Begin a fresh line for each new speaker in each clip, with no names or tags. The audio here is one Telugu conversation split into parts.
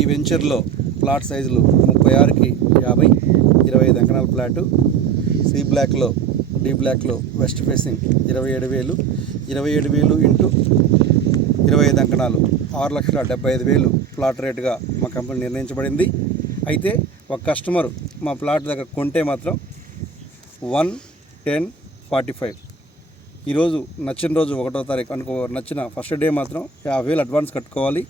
ఈ వెంచర్లో ప్లాట్ సైజులు ముప్పై ఆరుకి యాభై ఇరవై ఐదు అంకణాల ప్లాటు సి బ్లాక్లో డి బ్లాక్లో వెస్ట్ ఫేసింగ్ ఇరవై ఏడు వేలు ఇరవై ఏడు వేలు ఇంటూ ఇరవై ఐదు అంకణాలు ఆరు లక్షల డెబ్బై ఐదు వేలు ప్లాట్ రేటుగా మా కంపెనీ నిర్ణయించబడింది. అయితే ఒక కస్టమర్ మా ప్లాట్ దగ్గర కొంటే మాత్రం వన్ టెన్ ఫార్టీ ఫైవ్. ఈరోజు నచ్చిన రోజు ఒకటో తారీఖు అనుకో నచ్చిన ఫస్ట్ డే మాత్రం యాభై వేలు అడ్వాన్స్ కట్టుకోవాలి.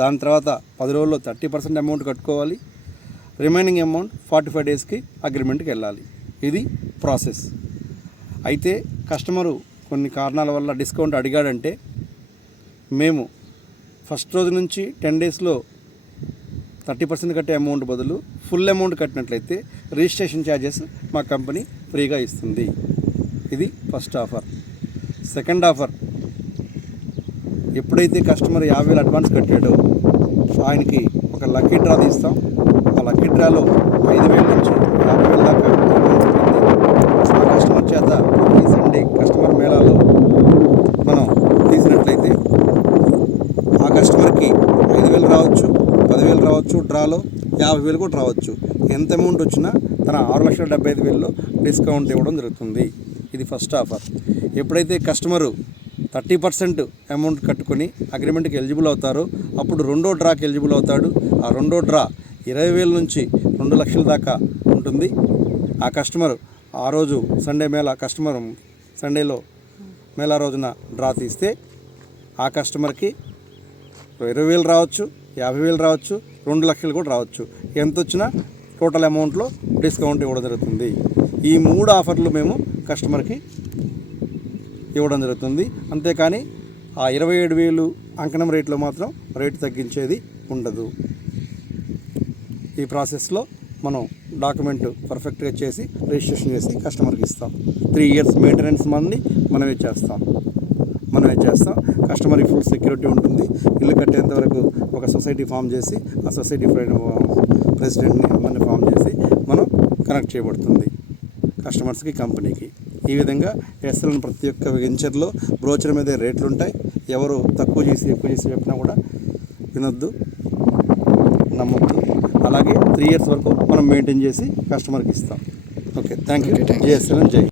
దాని తర్వాత పది రోజుల్లో థర్టీ పర్సెంట్ అమౌంట్ కట్టుకోవాలి. రిమైనింగ్ అమౌంట్ ఫార్టీ ఫైవ్ డేస్కి అగ్రిమెంట్కి వెళ్ళాలి. ఇది ప్రాసెస్. అయితే కస్టమరు కొన్ని కారణాల వల్ల డిస్కౌంట్ అడిగాడంటే మేము ఫస్ట్ రోజు నుంచి టెన్ డేస్లో థర్టీ పర్సెంట్ కట్టే అమౌంట్ బదులు ఫుల్ అమౌంట్ కట్టినట్లయితే రిజిస్ట్రేషన్ ఛార్జెస్ మా కంపెనీ ఫ్రీగా ఇస్తుంది. ఇది ఫస్ట్ ఆఫర్. Second offer. ఎప్పుడైతే కస్టమర్ యాభై వేలు అడ్వాన్స్ కట్టాడో ఆయనకి ఒక లక్కీ డ్రా తీస్తాం. ఆ లక్కీ డ్రాలో ఐదు వేల నుంచి యాభై వేల దాకా అడ్వాన్స్ ఆ కస్టమర్ చేత ఈ సండే కస్టమర్ మేళాలో మనం తీసినట్లయితే ఆ కస్టమర్కి ఐదు వేలు రావచ్చు పదివేలు రావచ్చు డ్రాలో యాభై వేలు కూడా రావచ్చు. ఎంత అమౌంట్ వచ్చినా తన ఆరు లక్షల డెబ్బై ఐదు వేలలో డిస్కౌంట్ ఇవ్వడం జరుగుతుంది. ఇది ఫస్ట్ ఆఫర్. ఎప్పుడైతే కస్టమరు థర్టీ పర్సెంట్ అమౌంట్ కట్టుకొని అగ్రిమెంట్కి ఎలిజిబుల్ అవుతారు. అప్పుడు రెండో డ్రాకి ఎలిజిబుల్ అవుతాడు. ఆ రెండో డ్రా ఇరవై వేల నుంచి రెండు లక్షల దాకా ఉంటుంది. ఆ కస్టమర్ ఆ రోజు సండే మేళా కస్టమర్ సండేలో మేళా రోజున డ్రా తీస్తే ఆ కస్టమర్కి ఇరవై వేలు రావచ్చు యాభై వేలు రావచ్చు రెండు లక్షలు కూడా రావచ్చు. ఎంత వచ్చినా టోటల్ అమౌంట్లో డిస్కౌంట్ ఇవ్వడం జరుగుతుంది. ఈ మూడు ఆఫర్లు మేము కస్టమర్కి ఇవ్వడం జరుగుతుంది. అంతేకాని ఆ ఇరవై ఏడు వేలు అంకణం రేట్లో మాత్రం రేటు తగ్గించేది ఉండదు. ఈ ప్రాసెస్లో మనం డాక్యుమెంట్ పర్ఫెక్ట్గా చేసి రిజిస్ట్రేషన్ చేసి కస్టమర్కి ఇస్తాం. త్రీ ఇయర్స్ మెయింటెనెన్స్ మనీ మనమే చేస్తాం. మనమే చేస్తాం. కస్టమర్కి ఫుల్ సెక్యూరిటీ ఉంటుంది. ఇల్లు కట్టేంత వరకు ఒక సొసైటీ ఫామ్ చేసి ఆ సొసైటీ ప్రెసిడెంట్ని అందరిని ఫామ్ చేసి మనం కనెక్ట్ చేయబడుతుంది కస్టమర్స్కి కంపెనీకి. ఈ విధంగా ఎస్ఎల్ఎన్ ప్రతి ఒక్క వెంచర్లో బ్రోచర్ మీద రేట్లు ఉంటాయి ఎవరు తక్కువ చేసి ఎక్కువ చేసి చెప్పినా కూడా వినొద్దు నమ్మొద్దు. అలాగే త్రీ ఇయర్స్ వరకు మనం మెయింటైన్ చేసి కస్టమర్కి ఇస్తాం. ఓకే థ్యాంక్ యూ జై ఎస్ఎల్ఎన్ జై